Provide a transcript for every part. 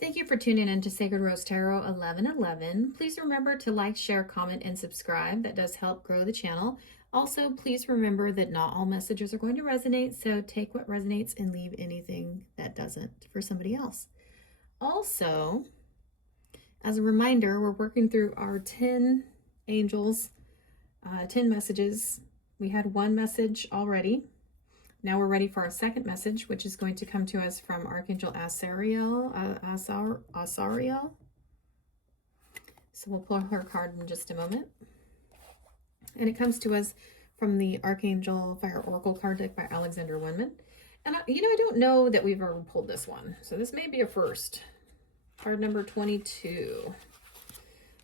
Thank you for tuning in to Sacred Rose Tarot 1111. Please remember to like, share, comment, and subscribe. That does help grow the channel. Also, please remember that not all messages are going to resonate, so take what resonates and leave anything that doesn't for somebody else. Also, as a reminder, we're working through our 10 angels, 10 messages. We had one message already. Now we're ready for our second message, which is going to come to us from Archangel Asariel. Asariel. So we'll pull her card in just a moment. And it comes to us from the Archangel Fire Oracle card deck by Alexander Winman. And I don't know that we've ever pulled this one. So this may be a first. Card number 22.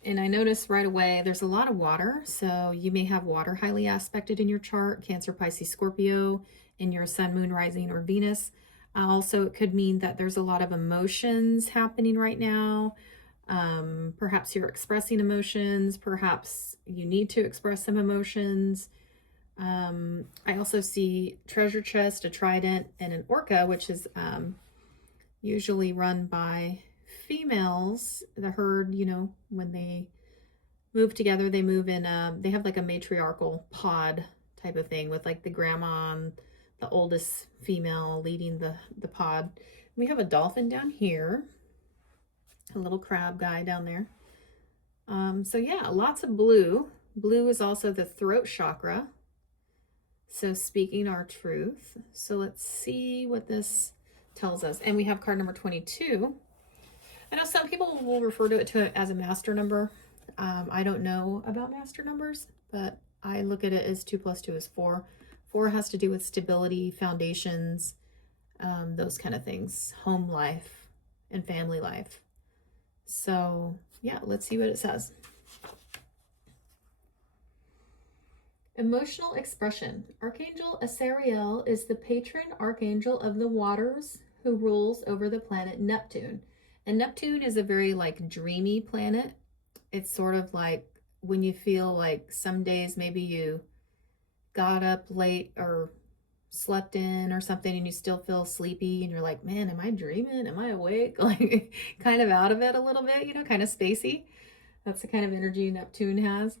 And I notice right away there's a lot of water. So you may have water highly aspected in your chart. Cancer, Pisces, Scorpio, in your sun, moon, rising, or Venus. Also, it could mean that there's a lot of emotions happening right now. Perhaps you're expressing emotions. Perhaps you need to express some emotions. I also see treasure chest, a trident, and an orca, which is usually run by females. The herd, when they move together, they move in, they have like a matriarchal pod type of thing with like the grandma and the oldest female leading the pod. We have a dolphin down here, a little crab guy down there. So yeah, lots of blue. Blue is also the throat chakra. So speaking our truth. So let's see what this tells us. And we have card number 22. I know some people will refer to it as a master number. I don't know about master numbers, but I look at it as 2 + 2 is 4. 4 has to do with stability, foundations, those kind of things, home life and family life. So yeah, let's see what it says. Emotional expression. Archangel Asariel is the patron archangel of the waters who rules over the planet Neptune. And Neptune is a very dreamy planet. It's sort of like when you feel like some days maybe you got up late or slept in or something and you still feel sleepy and you're like, man, am I dreaming? Am I awake? Like kind of out of it a little bit, kind of spacey. That's the kind of energy Neptune has.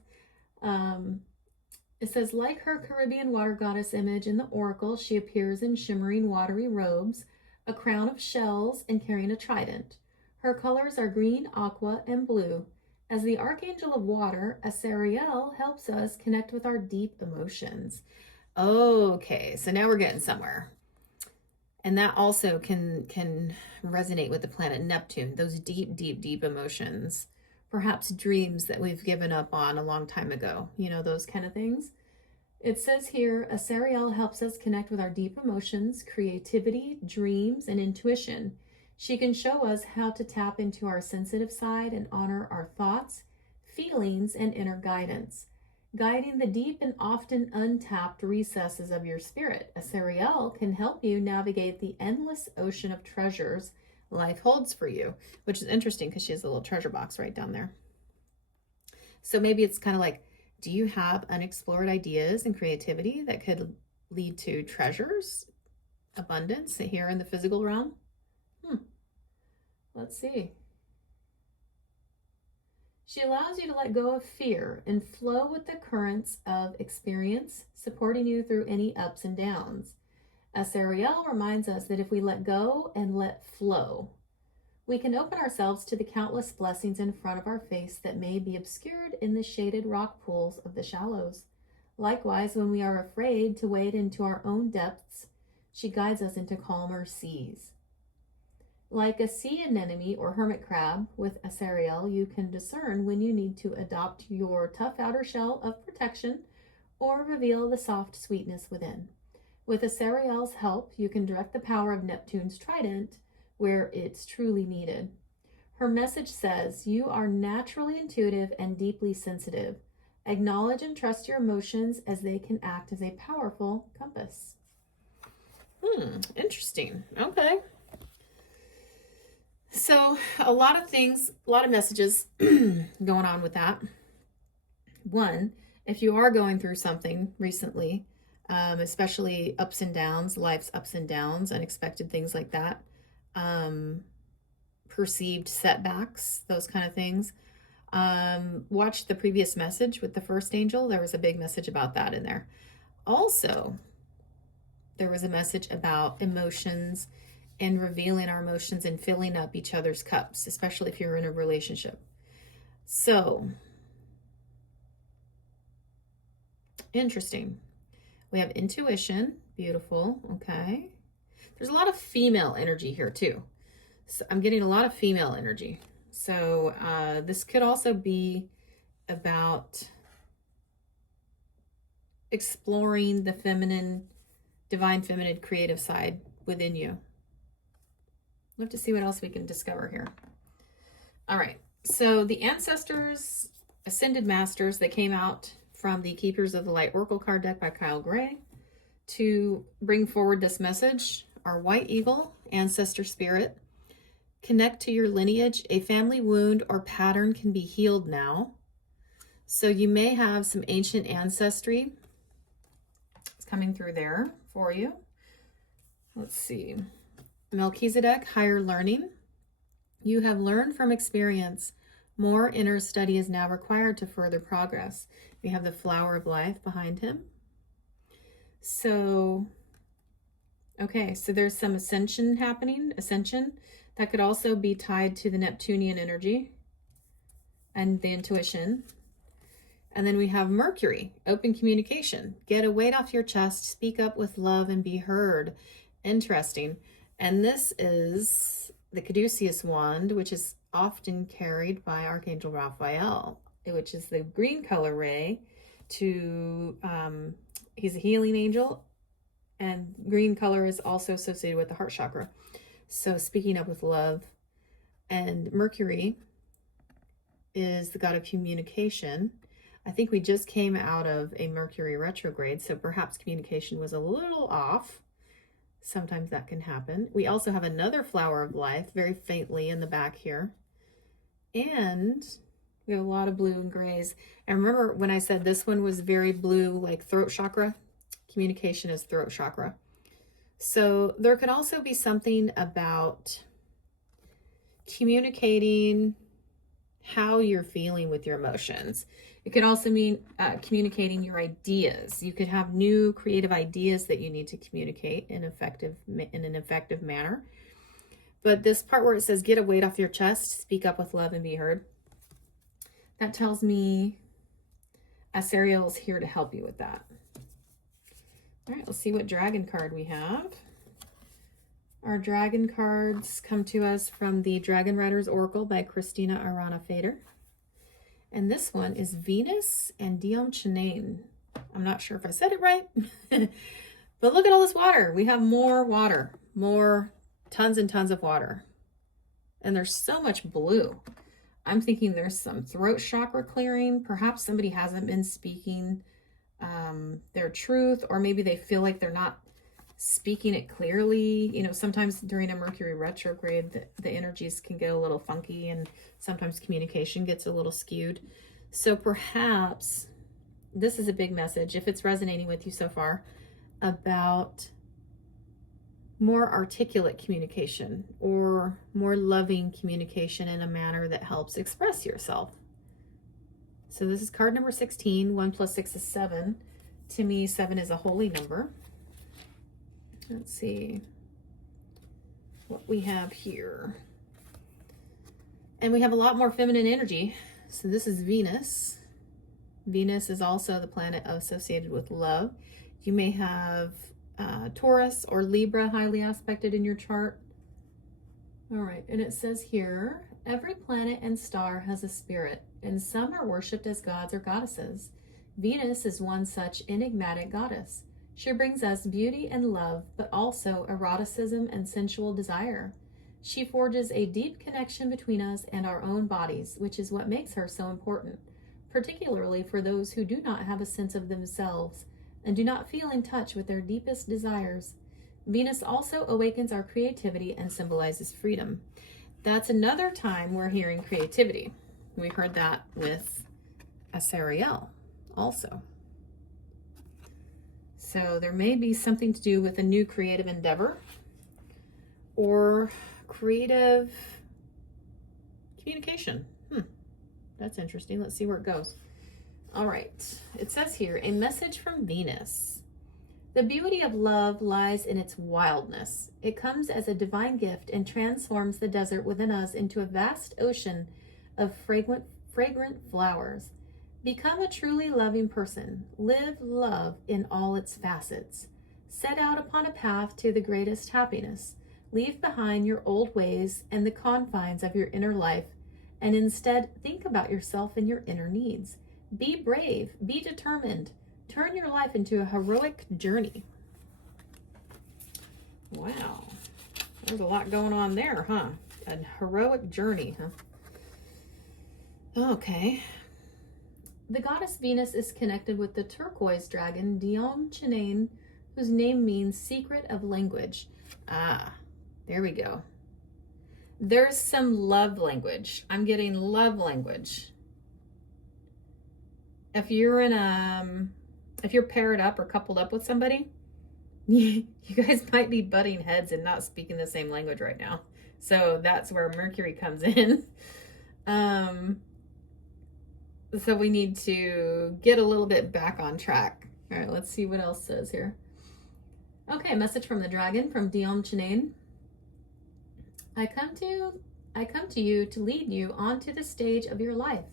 It says, like her Caribbean water goddess image in the oracle, she appears in shimmering watery robes, a crown of shells, and carrying a trident. Her colors are green, aqua, and blue. As the Archangel of Water, Asariel helps us connect with our deep emotions. Okay, so now we're getting somewhere. And that also can resonate with the planet Neptune, those deep, deep, deep emotions. Perhaps dreams that we've given up on a long time ago, those kind of things. It says here, Asariel helps us connect with our deep emotions, creativity, dreams, and intuition. She can show us how to tap into our sensitive side and honor our thoughts, feelings, and inner guidance. Guiding the deep and often untapped recesses of your spirit, Asariel can help you navigate the endless ocean of treasures life holds for you, which is interesting because she has a little treasure box right down there. So maybe it's kind of like, do you have unexplored ideas and creativity that could lead to treasures, abundance here in the physical realm? Let's see. She allows you to let go of fear and flow with the currents of experience, supporting you through any ups and downs. Asariel reminds us that if we let go and let flow, we can open ourselves to the countless blessings in front of our face that may be obscured in the shaded rock pools of the shallows. Likewise, when we are afraid to wade into our own depths, she guides us into calmer seas. Like a sea anemone or hermit crab with Asariel, you can discern when you need to adopt your tough outer shell of protection or reveal the soft sweetness within. With Asariel's help, you can direct the power of Neptune's trident where it's truly needed. Her message says, you are naturally intuitive and deeply sensitive. Acknowledge and trust your emotions as they can act as a powerful compass. Interesting. Okay. So a lot of things, a lot of messages going on with that. One, if you are going through something recently, especially ups and downs, life's ups and downs, unexpected things like that, perceived setbacks, those kind of things. Watch the previous message with the first angel. There was a big message about that in there. Also, there was a message about emotions and revealing our emotions and filling up each other's cups, especially if you're in a relationship. So, interesting. We have intuition. Beautiful. Okay. There's a lot of female energy here too. So I'm getting a lot of female energy. So this could also be about exploring the feminine, divine feminine creative side within you. We'll have to see what else we can discover here. All right. So the ancestors, ascended masters that came out from the Keepers of the Light Oracle card deck by Kyle Gray to bring forward this message are White Eagle, Ancestor Spirit. Connect to your lineage. A family wound or pattern can be healed now. So you may have some ancient ancestry. It's coming through there for you. Let's see. Melchizedek, higher learning. You have learned from experience. More inner study is now required to further progress. We have the flower of life behind him. So, okay, so there's some ascension happening. Ascension. That could also be tied to the Neptunian energy and the intuition. And then we have Mercury, open communication. Get a weight off your chest, speak up with love, and be heard. Interesting. And this is the Caduceus wand, which is often carried by Archangel Raphael, which is the green color ray to, he's a healing angel, and green color is also associated with the heart chakra. So speaking up with love. And Mercury is the god of communication. I think we just came out of a Mercury retrograde, so perhaps communication was a little off. Sometimes that can happen. We also have another flower of life, very faintly in the back here. And we have a lot of blue and grays. And remember when I said this one was very blue, like throat chakra? Communication is throat chakra. So there could also be something about communicating how you're feeling with your emotions. It could also mean communicating your ideas. You could have new creative ideas that you need to communicate in an effective manner. But this part where it says, get a weight off your chest, speak up with love and be heard. That tells me Asariel is here to help you with that. All right, let's see what dragon card we have. Our dragon cards come to us from the Dragon Riders Oracle by Christina Arana Fader. And this one is Venus and Diom Chanain. I'm not sure if I said it right, but look at all this water. We have more water, more tons and tons of water. And there's so much blue. I'm thinking there's some throat chakra clearing. Perhaps somebody hasn't been speaking their truth, or maybe they feel like they're not speaking it clearly. You know, sometimes during a Mercury retrograde, the energies can get a little funky, and sometimes communication gets a little skewed. So perhaps this is a big message, if it's resonating with you so far, about more articulate communication or more loving communication in a manner that helps express yourself. So this is card number 16. 1 plus 6 is 7. To me, 7 is a holy number. Let's see what we have here. And we have a lot more feminine energy. So this is Venus. Venus is also the planet associated with love. You may have Taurus or Libra highly aspected in your chart. All right, and it says here, every planet and star has a spirit, and some are worshipped as gods or goddesses. Venus is one such enigmatic goddess. She brings us beauty and love, but also eroticism and sensual desire. She forges a deep connection between us and our own bodies, which is what makes her so important, particularly for those who do not have a sense of themselves and do not feel in touch with their deepest desires. Venus also awakens our creativity and symbolizes freedom. That's another time we're hearing creativity. We heard that with Asariel also. So there may be something to do with a new creative endeavor or creative communication. That's interesting. Let's see where it goes. All right. It says here, a message from Venus. The beauty of love lies in its wildness. It comes as a divine gift and transforms the desert within us into a vast ocean of fragrant flowers. Become a truly loving person. Live love in all its facets. Set out upon a path to the greatest happiness. Leave behind your old ways and the confines of your inner life, and instead think about yourself and your inner needs. Be brave. Be determined. Turn your life into a heroic journey. Wow. There's a lot going on there, huh? A heroic journey, huh? Okay. The goddess Venus is connected with the turquoise dragon, Diom Chinain, whose name means secret of language. Ah, there we go. There's some love language. I'm getting love language. If you're if you're paired up or coupled up with somebody, you guys might be butting heads and not speaking the same language right now. So that's where Mercury comes in. So we need to get a little bit back on track. All right, let's see what else says here. Okay, message from the dragon from Diom Chinain. I come to you to lead you onto the stage of your life.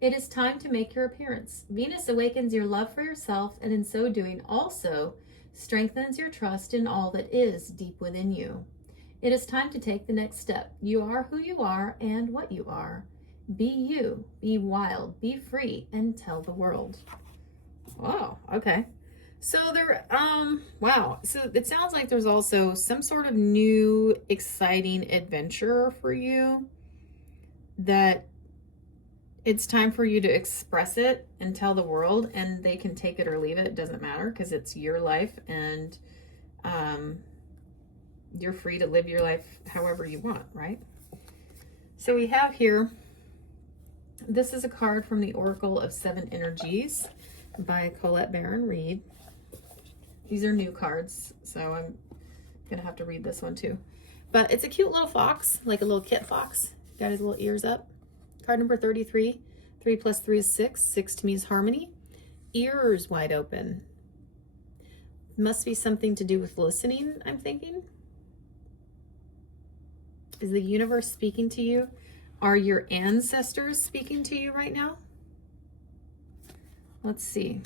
It is time to make your appearance. Venus awakens your love for yourself, and in so doing also strengthens your trust in all that is deep within you. It is time to take the next step. You are who you are and what you are. Be you, be wild, be free, and tell the world. Wow, okay. So wow. So it sounds like there's also some sort of new exciting adventure for you that it's time for you to express it and tell the world, and they can take it or leave it. It doesn't matter because it's your life, and you're free to live your life however you want, right? So we have here, this is a card from the Oracle of Seven Energies by Colette Baron Reed. These are new cards, so I'm gonna have to read this one too. But it's a cute little fox, like a little kit fox. Got his little ears up. Card number 33. 3 plus 3 is 6. 6 to me is harmony. Ears wide open. Must be something to do with listening, I'm thinking. Is the universe speaking to you? Are your ancestors speaking to you right now? Let's see.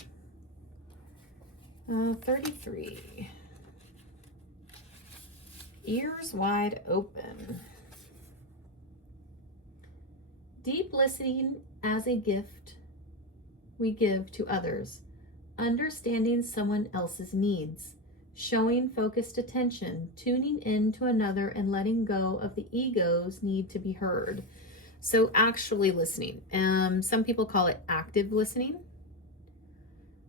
33. Ears wide open. Deep listening as a gift we give to others. Understanding someone else's needs. Showing focused attention. Tuning in to another and letting go of the ego's need to be heard. So actually listening. Some people call it active listening,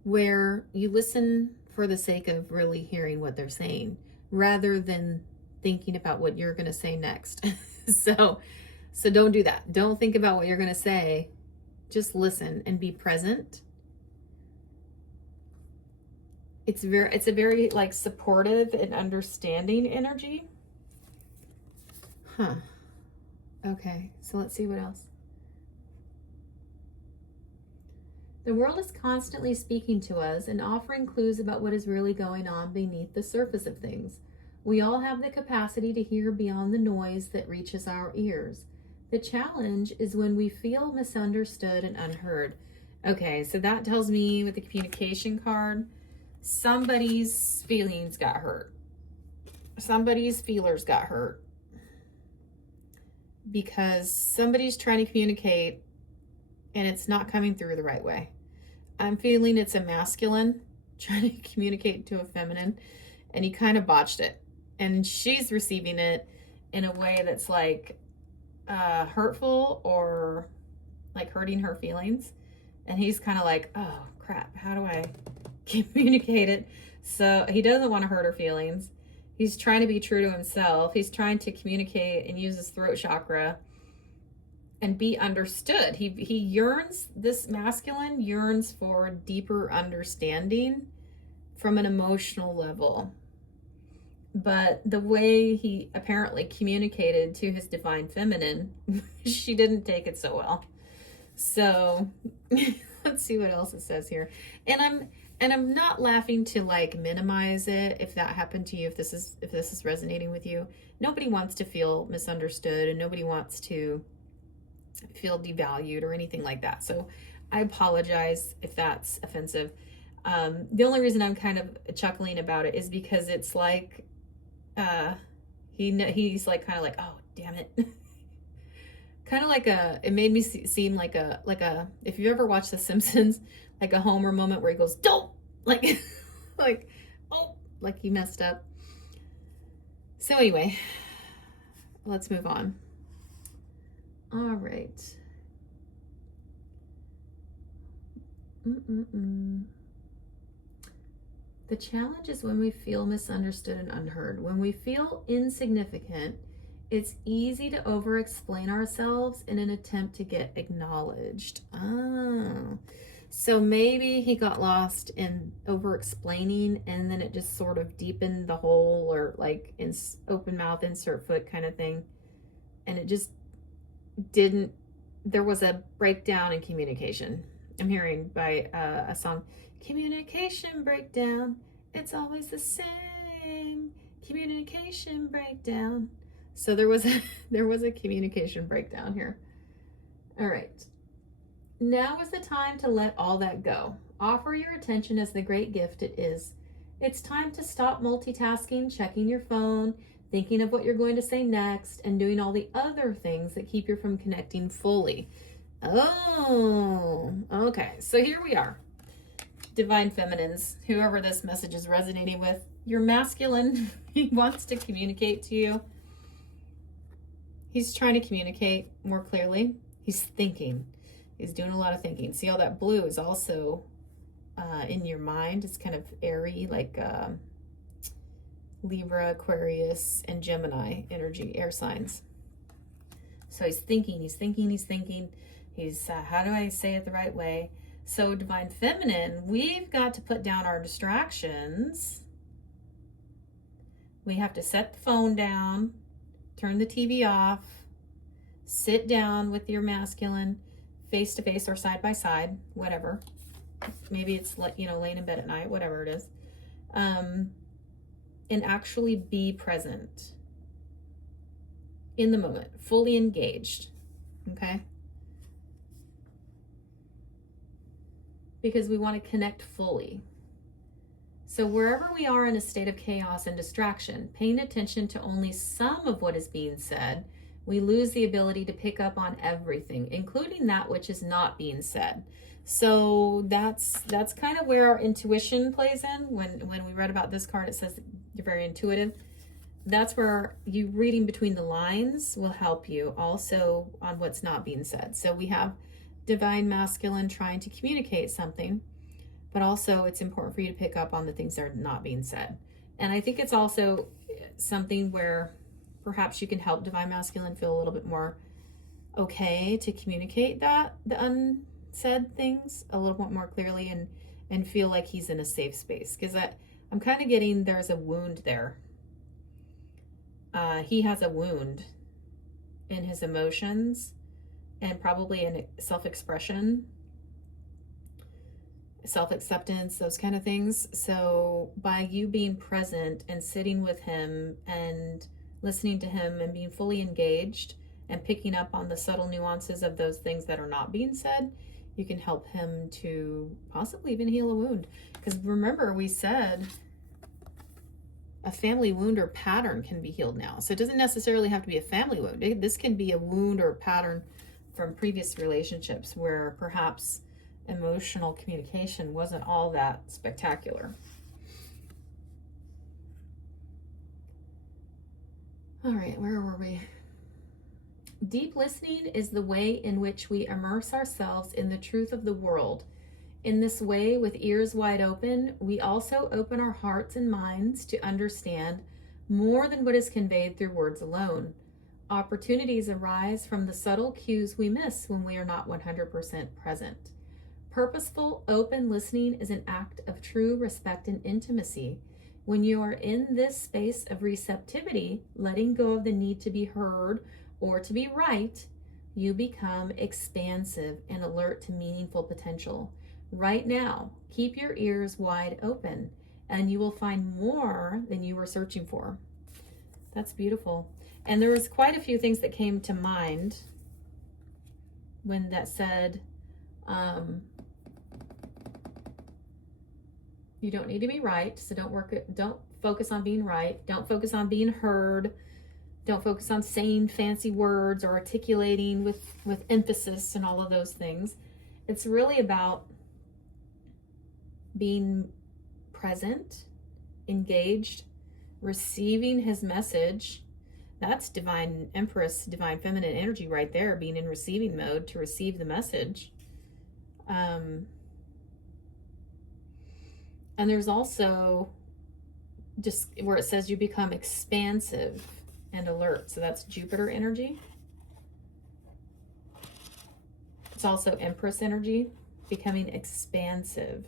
where you listen for the sake of really hearing what they're saying rather than thinking about what you're going to say next. So don't do that. Don't think about what you're going to say. Just listen and be present. It's a very like supportive and understanding energy. Huh. Okay, so let's see what else. The world is constantly speaking to us and offering clues about what is really going on beneath the surface of things. We all have the capacity to hear beyond the noise that reaches our ears. The challenge is when we feel misunderstood and unheard. Okay, so that tells me with the communication card, somebody's feelings got hurt. Somebody's feelers got hurt. Because somebody's trying to communicate and it's not coming through the right way. I'm feeling it's a masculine trying to communicate to a feminine, and he kind of botched it. And she's receiving it in a way that's like hurtful or like hurting her feelings. And he's kind of like, oh crap, how do I communicate it? So he doesn't want to hurt her feelings. He's trying to be true to himself. He's trying to communicate and use his throat chakra and be understood. He yearns, this masculine yearns for deeper understanding from an emotional level. but the way he apparently communicated to his divine feminine, she didn't take it so well. So let's see what else it says here. And I'm not laughing to like minimize it if that happened to you, if this is resonating with you. Nobody wants to feel misunderstood, and nobody wants to feel devalued or anything like that. So I apologize if that's offensive. The only reason I'm kind of chuckling about it is because it's like he's like kind of like, oh damn it. Kind of like it made me seem like a if you ever watched The Simpsons, like a Homer moment where he goes, don't, like like, oh, like he messed up. So anyway, let's move on. All right. The challenge is when we feel misunderstood and unheard. When we feel insignificant, it's easy to over-explain ourselves in an attempt to get acknowledged. Oh, so maybe he got lost in over-explaining, and then it just sort of deepened the hole, or like in open mouth, insert foot kind of thing. And it just didn't, there was a breakdown in communication. I'm hearing by a song, communication breakdown. It's always the same. Communication breakdown. So there was a communication breakdown here. All right. Now is the time to let all that go. Offer your attention as the great gift it is. It's time to stop multitasking, checking your phone, thinking of what you're going to say next, and doing all the other things that keep you from connecting fully. Oh, okay. So here we are. Divine feminines, whoever this message is resonating with, you're masculine. He wants to communicate to you. He's trying to communicate more clearly. He's thinking. He's doing a lot of thinking. See how that blue is also in your mind. It's kind of airy, like Libra, Aquarius, and Gemini energy, air signs. So he's thinking, he's thinking, he's thinking. He's, how do I say it the right way? So divine feminine, we've got to put down our distractions. We have to set the phone down, turn the TV off, sit down with your masculine face to face or side by side, whatever. Maybe it's, you know, laying in bed at night, whatever it is. And actually be present in the moment, fully engaged. Okay? Because we want to connect fully. So wherever we are in a state of chaos and distraction, paying attention to only some of what is being said, we lose the ability to pick up on everything, including that which is not being said. So that's kind of where our intuition plays in. When we read about this card, it says you're very intuitive. That's where you reading between the lines will help you also on what's not being said. So we have divine masculine trying to communicate something, but also it's important for you to pick up on the things that are not being said. And I think it's also something where perhaps you can help divine masculine feel a little bit more okay to communicate that, the unsaid things a little bit more clearly, and feel like he's in a safe space. Because I'm kind of getting there's a wound there. He has a wound in his emotions and probably in self-expression, self-acceptance, those kind of things. So by you being present and sitting with him and listening to him and being fully engaged and picking up on the subtle nuances of those things that are not being said, you can help him to possibly even heal a wound. Because remember, we said a family wound or pattern can be healed now. So it doesn't necessarily have to be a family wound. This can be a wound or pattern from previous relationships where perhaps emotional communication wasn't all that spectacular. All right, where were we? Deep listening is the way in which we immerse ourselves in the truth of the world. In this way, with ears wide open, we also open our hearts and minds to understand more than what is conveyed through words alone. Opportunities arise from the subtle cues we miss when we are not 100% present. Purposeful, open listening is an act of true respect and intimacy. When you are in this space of receptivity, letting go of the need to be heard or to be right, you become expansive and alert to meaningful potential. Right now, keep your ears wide open and you will find more than you were searching for. That's beautiful. And there was quite a few things that came to mind when that said, you don't need to be right, so don't focus on being right. Don't focus on being heard. Don't focus on saying fancy words or articulating with emphasis and all of those things. It's really about being present, engaged, receiving his message. That's divine Empress, divine feminine energy right there, being in receiving mode to receive the message. And there's also just where it says you become expansive and alert. So that's Jupiter energy. It's also Empress energy, becoming expansive.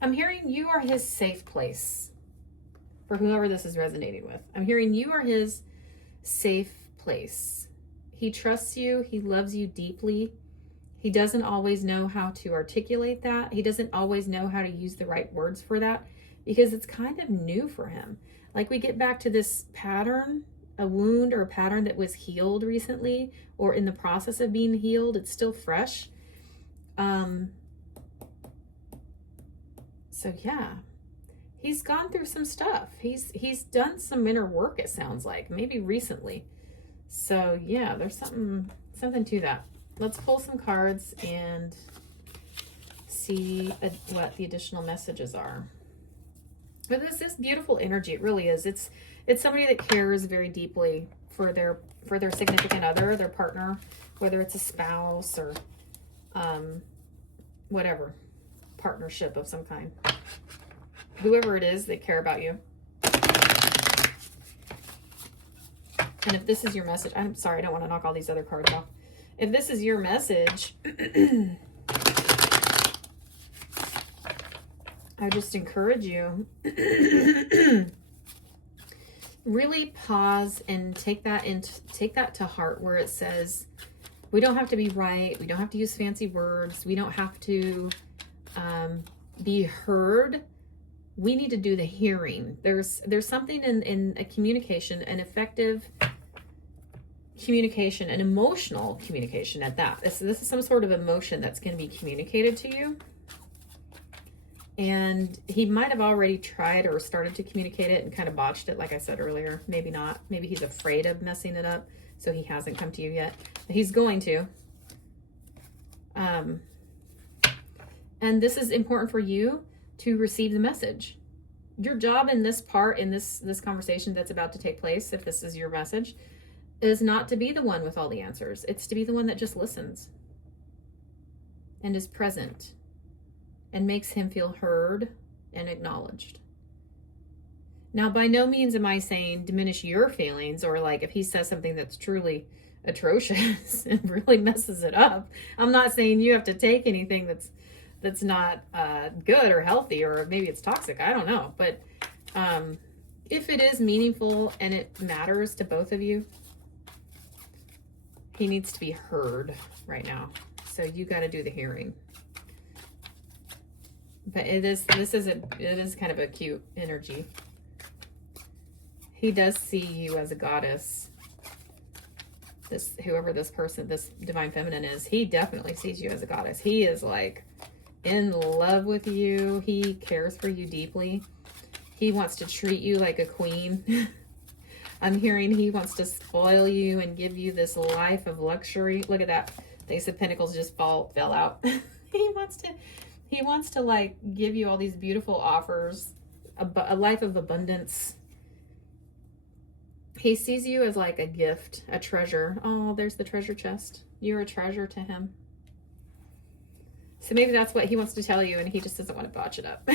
I'm hearing you are his safe place for whoever this is resonating with. I'm hearing you are his safe place. He trusts you. He loves you deeply. He doesn't always know how to articulate that. He doesn't always know how to use the right words for that because it's kind of new for him. Like we get back to this pattern, a wound or a pattern that was healed recently or in the process of being healed. It's still fresh. So yeah, he's gone through some stuff. He's done some inner work, it sounds like, maybe recently. So yeah, there's something to that. Let's pull some cards and see what the additional messages are. But this beautiful energy, it really is. It's somebody that cares very deeply for their significant other, their partner, whether it's a spouse or whatever, partnership of some kind. Whoever it is, they care about you. And if this is your message, I'm sorry, I don't want to knock all these other cards off. If this is your message, I just encourage you, really pause and take that to heart, where it says, we don't have to be right. We don't have to use fancy words. We don't have to be heard. We need to do the hearing. There's something in a communication, an effective communication, an emotional communication at that. This is some sort of emotion that's going to be communicated to you. And he might have already tried or started to communicate it and kind of botched it, like I said earlier. Maybe not. Maybe he's afraid of messing it up, so he hasn't come to you yet. He's going to. And this is important for you to receive the message. Your job in this part, in this conversation that's about to take place, if this is your message, is not to be the one with all the answers. It's to be the one that just listens and is present and makes him feel heard and acknowledged. Now, by no means am I saying diminish your feelings, or like if he says something that's truly atrocious and really messes it up, I'm not saying you have to take anything that's not good or healthy, or maybe it's toxic. I don't know. But if it is meaningful and it matters to both of you, he needs to be heard right now. So you got to do the hearing. But it is kind of a cute energy. He does see you as a goddess. Whoever this person, this divine feminine is, he definitely sees you as a goddess. He is like in love with you. He cares for you deeply. He wants to treat you like a queen. I'm hearing he wants to spoil you and give you this life of luxury. Look at that. The Ace of Pentacles just fell out. He wants to like give you all these beautiful offers, a life of abundance. He sees you as like a gift, a treasure. Oh, there's the treasure chest. You're a treasure to him. So maybe that's what he wants to tell you, and he just doesn't want to botch it up.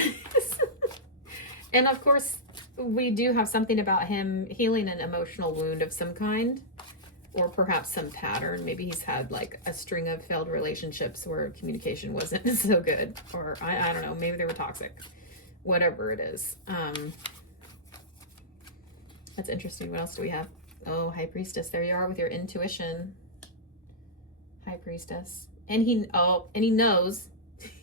And of course, we do have something about him healing an emotional wound of some kind. or perhaps some pattern. Maybe he's had like a string of failed relationships where communication wasn't so good, or I don't know, maybe they were toxic, whatever it is. That's interesting. What else do we have? Oh, High Priestess. There you are with your intuition. High Priestess. And he knows,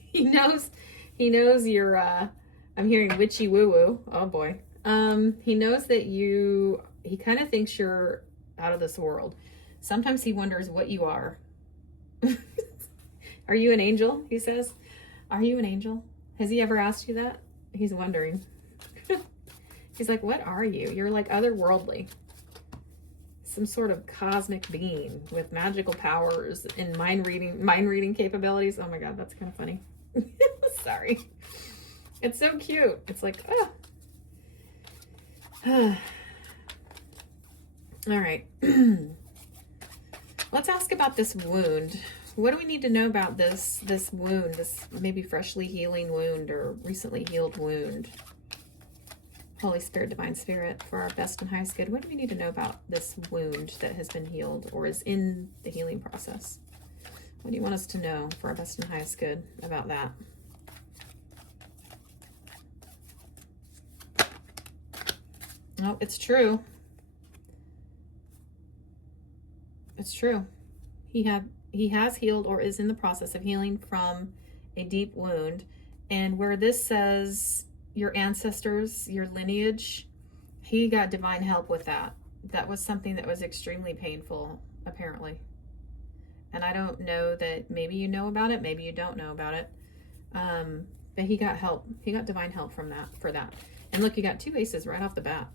he knows you're, I'm hearing witchy woo-woo. Oh boy. He knows that he kind of thinks you're out of this world. Sometimes he wonders what you are. Are you an angel? He says. Are you an angel? Has he ever asked you that? He's wondering. He's like, what are you? You're like otherworldly. Some sort of cosmic being with magical powers and mind reading capabilities. Oh my God, that's kind of funny. Sorry. It's so cute. It's like, oh. All right. Let's ask about this wound. What do we need to know about this wound, this maybe freshly healing wound or recently healed wound? Holy Spirit, Divine Spirit, for our best and highest good, what do we need to know about this wound that has been healed or is in the healing process? What do you want us to know for our best and highest good about that? Oh, it's true. It's true. He has healed or is in the process of healing from a deep wound. And where this says your ancestors, your lineage, he got divine help with that. That was something that was extremely painful, apparently. And I don't know that, maybe you know about it, maybe you don't know about it. But he got help. He got divine help from that, for that. And look, you got 2 aces right off the bat.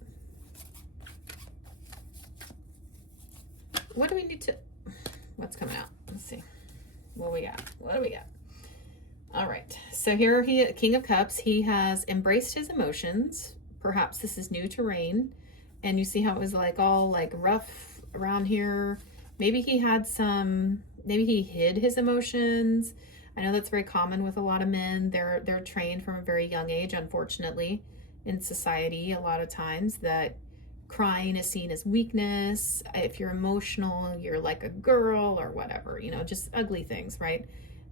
What do we need to, what's coming out? Let's see. What we got? What do we got? All right. So here King of Cups, he has embraced his emotions. Perhaps this is new terrain. And you see how it was like all like rough around here. Maybe he had maybe he hid his emotions. I know that's very common with a lot of men. They're trained from a very young age, unfortunately, in society a lot of times, that crying is seen as weakness. If you're emotional, you're like a girl or whatever, you know, just ugly things, right?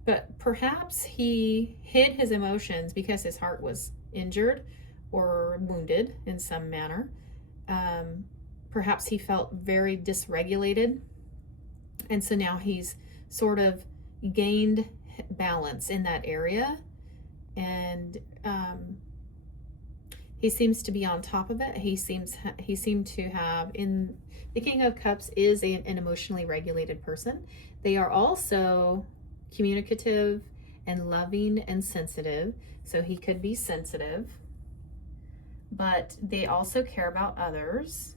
But perhaps he hid his emotions because his heart was injured or wounded in some manner. Perhaps he felt very dysregulated. And so now he's sort of gained balance in that area. And he seems to be on top of it. He seemed to have, in the King of Cups is an emotionally regulated person. They are also communicative and loving and sensitive. So he could be sensitive, but they also care about others.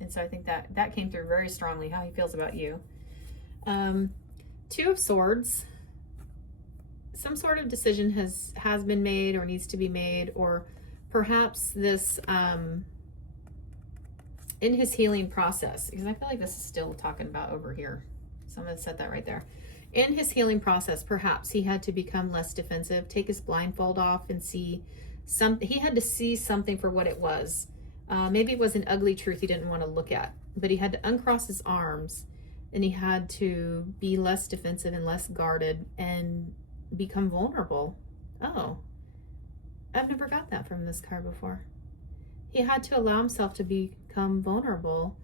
And so I think that came through very strongly, how he feels about you. 2 of Swords. Some sort of decision has been made or needs to be made, or perhaps this in his healing process, because I feel like this is still talking about over here. So I'm going to set that right there. In his healing process, perhaps he had to become less defensive, take his blindfold off and see something. He had to see something for what it was. Maybe it was an ugly truth he didn't want to look at, but he had to uncross his arms and he had to be less defensive and less guarded and become vulnerable. Oh, I've never got that from this card before. He had to allow himself to become vulnerable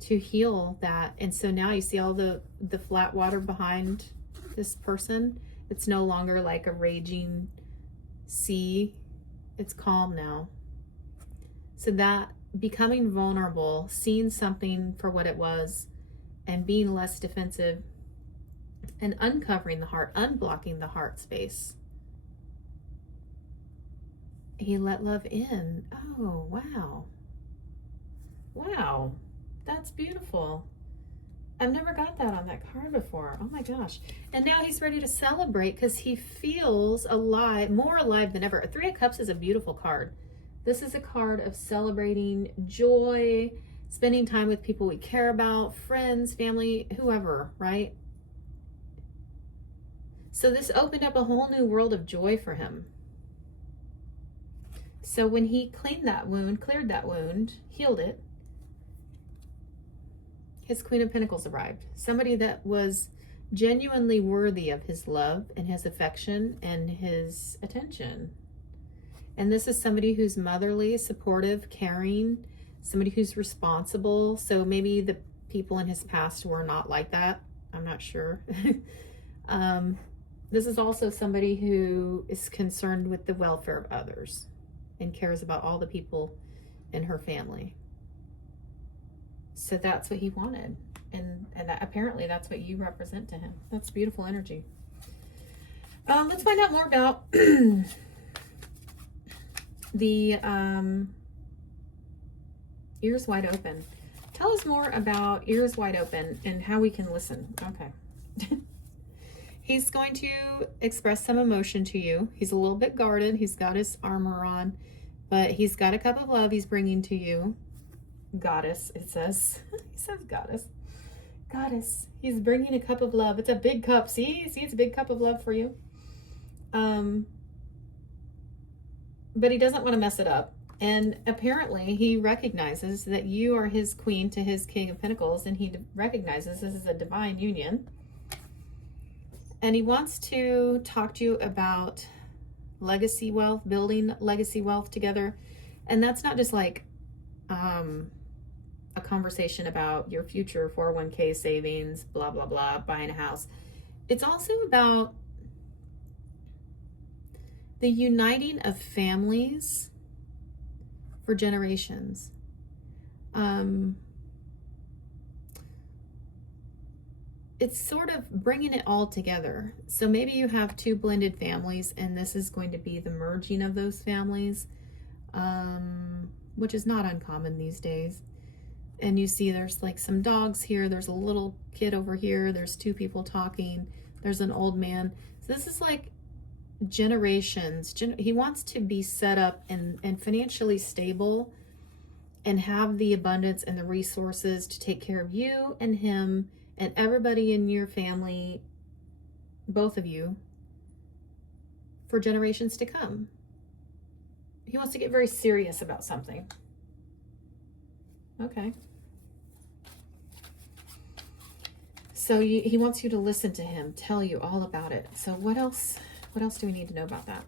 to heal that. And so now you see all the flat water behind this person. It's no longer like a raging sea. It's calm now. So that becoming vulnerable, seeing something for what it was, and being less defensive, and uncovering the heart, unblocking the heart space. He let love in. Oh, wow. Wow. That's beautiful. I've never got that on that card before. Oh my gosh. And now he's ready to celebrate because he feels alive, more alive than ever. A 3 of Cups is a beautiful card. This is a card of celebrating joy, spending time with people we care about, friends, family, whoever, right? So this opened up a whole new world of joy for him. So when he cleared that wound, healed it, his Queen of Pentacles arrived. Somebody that was genuinely worthy of his love and his affection and his attention. And this is somebody who's motherly, supportive, caring, somebody who's responsible. So maybe the people in his past were not like that. I'm not sure. This is also somebody who is concerned with the welfare of others and cares about all the people in her family. So that's what he wanted. And that, apparently that's what you represent to him. That's beautiful energy. Let's find out more about the ears wide open. Tell us more about ears wide open and how we can listen. Okay. He's going to express some emotion to you. He's a little bit guarded. He's got his armor on, but he's got a cup of love he's bringing to you. Goddess, it says. He says goddess. Goddess. He's bringing a cup of love. It's a big cup. See, it's a big cup of love for you. But he doesn't want to mess it up. And apparently he recognizes that you are his queen to his King of Pentacles, and he recognizes this is a divine union. And he wants to talk to you about legacy wealth, building legacy wealth together. And that's not just like a conversation about your future 401k savings, blah, blah, blah, buying a house. It's also about the uniting of families for generations. It's sort of bringing it all together. So maybe you have two blended families, and this is going to be the merging of those families, which is not uncommon these days. And you see there's like some dogs here, there's a little kid over here, there's two people talking, there's an old man. So this is like generations. He wants to be set up and financially stable and have the abundance and the resources to take care of you and him and everybody in your family, both of you, for generations to come. He wants to get very serious about something. Okay. So he wants you to listen to him, tell you all about it. So what else do we need to know about that?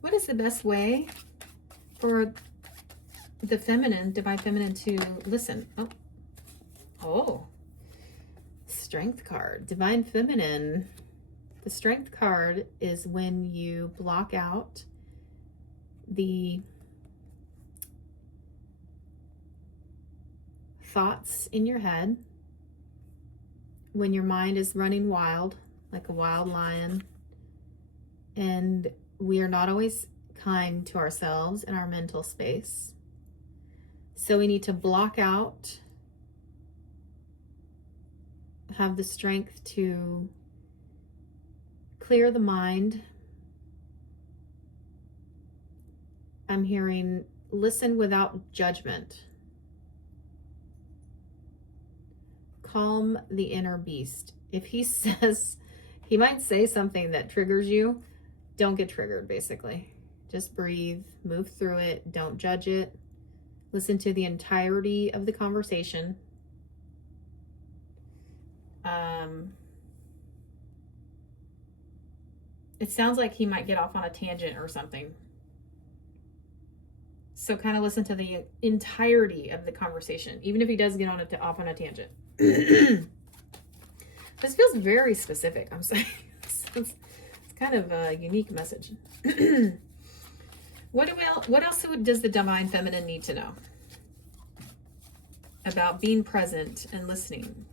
What is the best way for the feminine, divine feminine, to listen? Oh, Strength card, divine feminine. The Strength card is when you block out the thoughts in your head, when your mind is running wild, like a wild lion, and we are not always kind to ourselves in our mental space. So we need to block out, have the strength to clear the mind. I'm hearing listen without judgment. Calm the inner beast. If he says, he might say something that triggers you, don't get triggered, basically. Just breathe, move through it, don't judge it. Listen to the entirety of the conversation. It sounds like he might get off on a tangent or something. So kind of listen to the entirety of the conversation, even if he does get off on a tangent. This feels very specific, I'm saying. It's kind of a unique message. What else does the divine feminine need to know about being present and listening?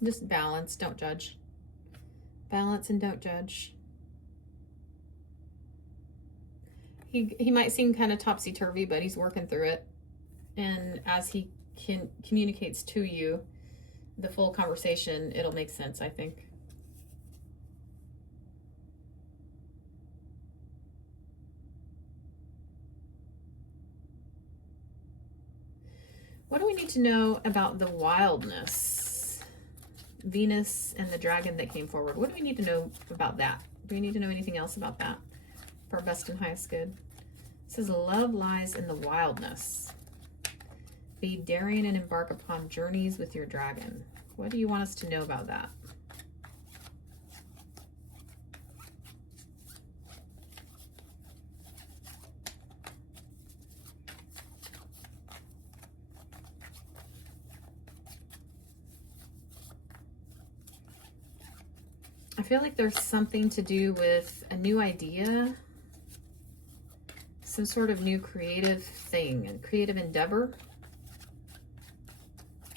Just balance, don't judge. Balance and don't judge. He might seem kind of topsy-turvy, but he's working through it. And as he communicates to you the full conversation, it'll make sense, I think. What do we need to know about the wildness? Venus and the dragon that came forward. What do we need to know about that? Do we need to know anything else about that for our best and highest good? It says love lies in the wildness. Be daring and embark upon journeys with your dragon. What do you want us to know about that? I feel like there's something to do with a new idea, some sort of new creative thing, a creative endeavor.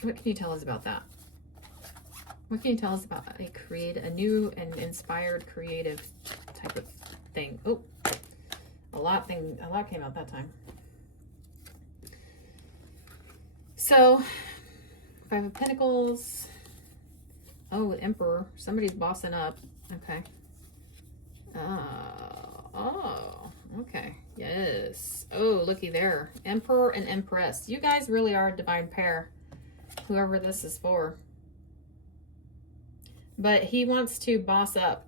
What can you tell us about that? What can you tell us about a new and inspired creative type of thing? Oh, a lot came out that time. So, 5 of Pentacles. Oh, Emperor. Somebody's bossing up. Okay. Oh, okay. Yes. Oh, looky there. Emperor and Empress. You guys really are a divine pair, whoever this is for. But he wants to boss up.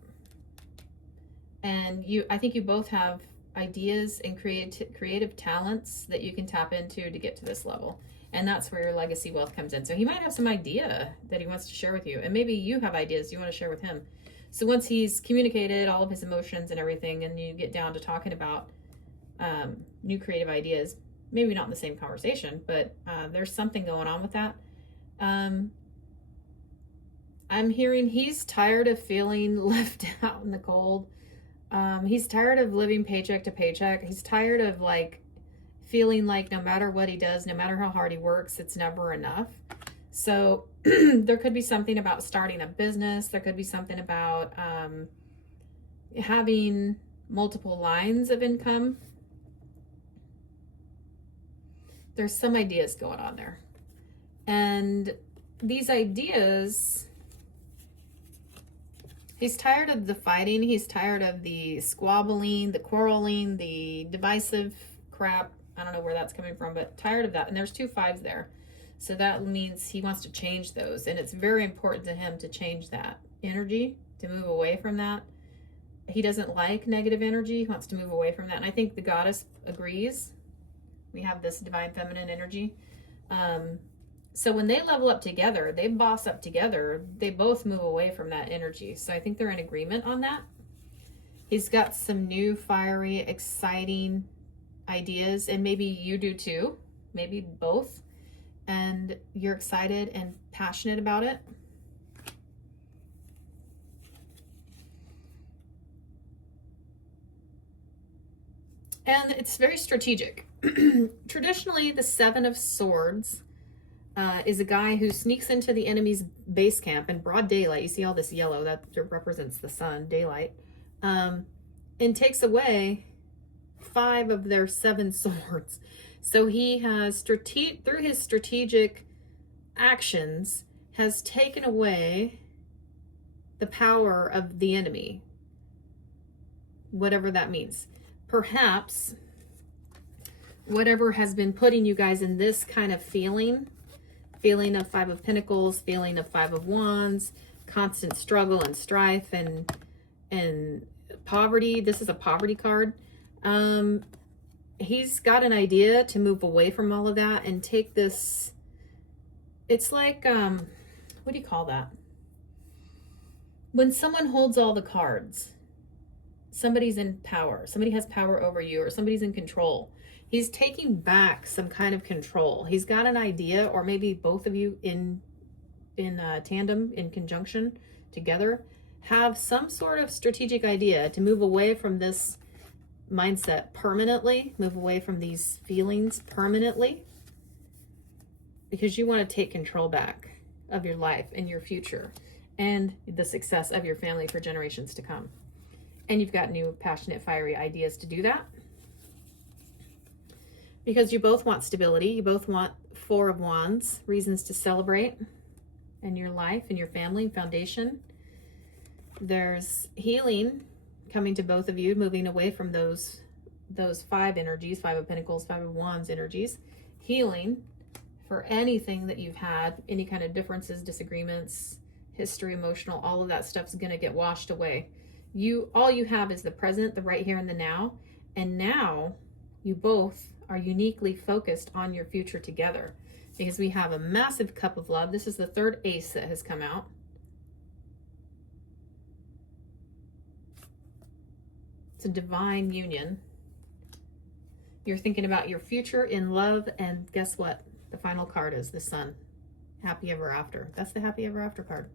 And I think you both have ideas and creative talents that you can tap into to get to this level. And that's where your legacy wealth comes in. So he might have some idea that he wants to share with you. And maybe you have ideas you want to share with him. So once he's communicated all of his emotions and everything, and you get down to talking about new creative ideas, maybe not in the same conversation, but there's something going on with that. I'm hearing he's tired of feeling left out in the cold. He's tired of living paycheck to paycheck. He's tired of feeling like no matter what he does, no matter how hard he works, it's never enough. So there could be something about starting a business. There could be something about having multiple lines of income. There's some ideas going on there. And these ideas, he's tired of the fighting. He's tired of the squabbling, the quarreling, the divisive crap. I don't know where that's coming from, but tired of that. And there's 2 5s there. So that means he wants to change those. And it's very important to him to change that energy, to move away from that. He doesn't like negative energy. He wants to move away from that. And I think the goddess agrees. We have this divine feminine energy. So when they level up together, they boss up together, they both move away from that energy. So I think they're in agreement on that. He's got some new, fiery, exciting ideas, and maybe you do too, maybe both, and you're excited and passionate about it. And it's very strategic. Traditionally, the 7 of Swords is a guy who sneaks into the enemy's base camp in broad daylight. You see all this yellow that represents the sun, daylight, and takes away 5 of their 7 swords. So he has through his strategic actions has taken away the power of the enemy, whatever that means. Perhaps whatever has been putting you guys in this kind of feeling of 5 of Pentacles, feeling of 5 of Wands, constant struggle and strife and poverty. This is a poverty card. He's got an idea to move away from all of that and take this. It's like, what do you call that? When someone holds all the cards, somebody's in power. Somebody has power over you, or somebody's in control. He's taking back some kind of control. He's got an idea, or maybe both of you in tandem, in conjunction, together, have some sort of strategic idea to move away from this mindset permanently, move away from these feelings permanently, because you want to take control back of your life and your future and the success of your family for generations to come. And you've got new, passionate, fiery ideas to do that. because you both want stability. You both want Four of Wands, reasons to celebrate in your life and your family foundation. There's healing coming to both of you, moving away from those five energies, Five of Pentacles, Five of Wands energies. Healing for anything that you've had, any kind of differences, disagreements, history, emotional, all of that stuff's going to get washed away. All you have is the present, the right here and the now. And now you both are uniquely focused on your future together, because we have a massive cup of love. This is the third ace that has come out. It's a divine union. You're thinking about your future in love, and guess what? The final card is the Sun. Happy ever after. That's the happy ever after card.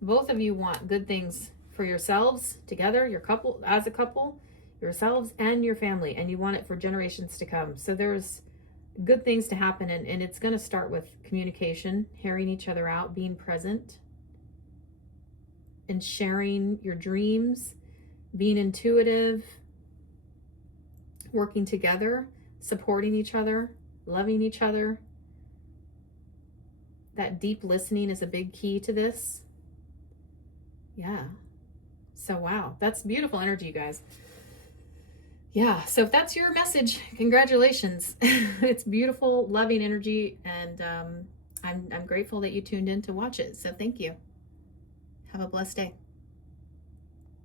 Both of you want good things for yourselves together, your couple, as a couple, yourselves and your family, and you want it for generations to come. So there's good things to happen, and it's going to start with communication, hearing each other out, being present, and sharing your dreams, being intuitive, working together, supporting each other, loving each other. That deep listening is a big key to this. Yeah. So wow, that's beautiful energy, you guys. Yeah, so if that's your message, congratulations. It's beautiful, loving energy, and I'm grateful that you tuned in to watch it. So thank you. Have a blessed day.